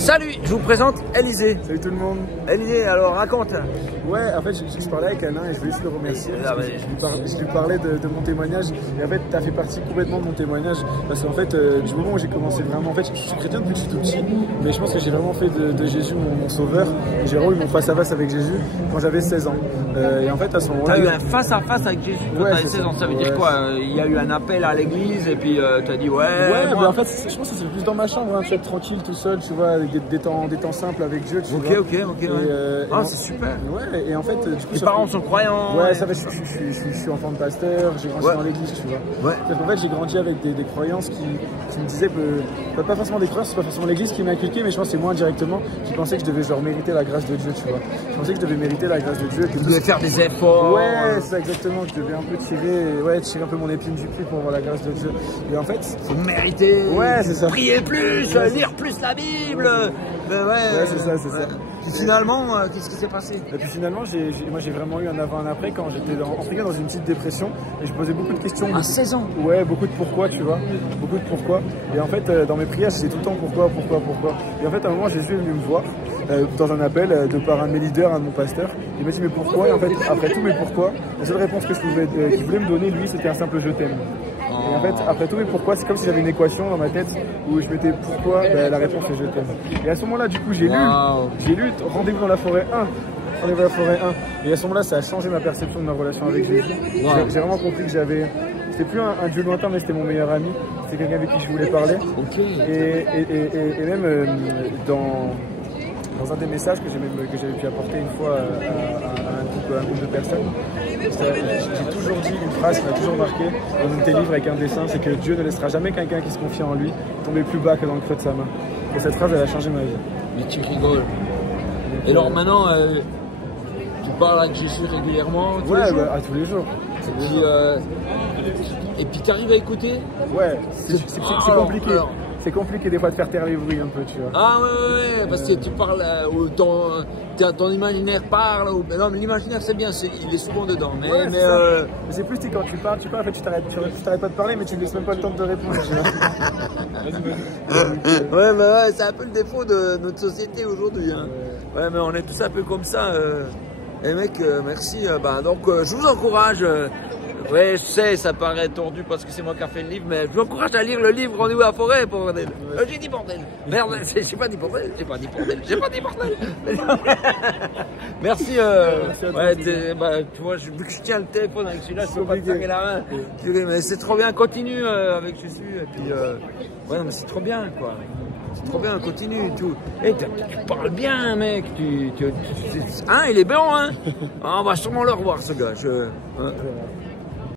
Salut, je vous présente Élisée. Salut tout le monde. Élisée, alors raconte. Ouais, en fait, je parlais avec Alain et je voulais juste le remercier. Je lui parlais de mon témoignage et en fait, tu as fait partie complètement de mon témoignage parce qu'en fait, du moment où j'ai commencé vraiment, en fait, je suis chrétien depuis que je suis tout petit, mais je pense que j'ai vraiment fait de Jésus mon sauveur. J'ai vraiment eu mon face-à-face avec Jésus quand j'avais 16 ans. Et en fait, à ce moment-là. Tu as eu un face-à-face avec Jésus quand tu avais 16 ans, ça veut dire quoi? Il y a eu un appel à l'église et puis tu as dit ouais. Ouais, mais en fait, je pense que c'est plus dans ma chambre, hein, tu es tranquille tout seul, tu vois, des temps simples avec Dieu. Tu vois. Ok. Ah, c'est super. Ouais, et en fait, du coup, tes parents sont croyants. Ouais, ça va, je suis enfant de pasteur, j'ai grandi dans l'église, tu vois. Ouais. En fait, j'ai grandi avec des croyances qui me disaient que, pas forcément des croyances, c'est pas forcément l'église qui m'a inculqué, mais je pense que c'est moi indirectement qui pensais que je devais genre mériter la grâce de Dieu, tu vois. Je pensais que je devais mériter la grâce de Dieu. Que tu devais faire des efforts. Ouais, c'est ça exactement, je devais un peu tirer un peu mon épine du pied pour avoir la grâce de Dieu. Et en fait, faut mériter. Ouais, c'est ça. Prier plus, lire plus la Bible. Ouais, c'est ça. Puis finalement, qu'est-ce qui s'est passé? Et puis finalement, moi j'ai vraiment eu un avant, un après quand j'étais dans une petite dépression et je posais beaucoup de questions. À 16 ans? Ouais, beaucoup de pourquoi, tu vois. Beaucoup de pourquoi. Et en fait, dans mes prières, je disais tout le temps pourquoi. Et en fait, à un moment, Jésus est venu me voir dans un appel de par un de mes leaders, un de mon pasteur. Il m'a dit, mais pourquoi? Et en fait, après tout, mais pourquoi? La seule réponse que qu'il voulait me donner, lui, c'était un simple je t'aime. Et en fait, après tout, mais pourquoi? C'est comme si j'avais une équation dans ma tête où je mettais pourquoi, la réponse est je t'aime. Et à ce moment-là, du coup, j'ai lu Rendez-vous dans la forêt 1. Rendez-vous dans la forêt 1. Et à ce moment-là, ça a changé ma perception de ma relation avec Jésus. J'ai vraiment compris que c'était plus un Dieu lointain, mais c'était mon meilleur ami. C'était quelqu'un avec qui je voulais parler. Et même dans un des messages que j'avais pu apporter une fois à un groupe de personnes, j'ai toujours dit une phrase qui m'a toujours marqué dans un de tes livres avec un dessin, c'est que Dieu ne laissera jamais quelqu'un qui se confie en lui tomber plus bas que dans le creux de sa main. Et cette phrase, elle a changé ma vie. Mais tu rigoles. Et alors maintenant, tu parles avec Jésus régulièrement? Tous les jours. Tous les jours. Et puis tu arrives à écouter? Ouais, c'est compliqué. C'est compliqué des fois de faire taire les bruits un peu, tu vois. Ah ouais, parce que tu parles, ou ton imaginaire parle, non mais l'imaginaire c'est bien, il est souvent dedans. Mais c'est plus quand tu parles, en fait tu t'arrêtes pas de parler mais tu ne laisses même pas le temps de te répondre. Ouais, c'est un peu le défaut de notre société aujourd'hui. Hein. Ouais, mais on est tous un peu comme ça. Et mec, merci. Donc je vous encourage. Ouais, je sais, ça paraît tordu parce que c'est moi qui ai fait le livre, mais je vous encourage à lire le livre Rendez-vous à la forêt, bordel. J'ai dit bordel. Merde, j'ai pas dit bordel. Merci. Tu vois, vu que je tiens le téléphone avec celui-là, je peux pas te serrer la main. Mais c'est trop bien, continue avec Jésus. Et puis, ouais, non, mais c'est trop bien, quoi. C'est trop bien, continue, tout. Et tu parles bien, mec. Hein, il est bon, hein. On va sûrement le revoir, ce gars.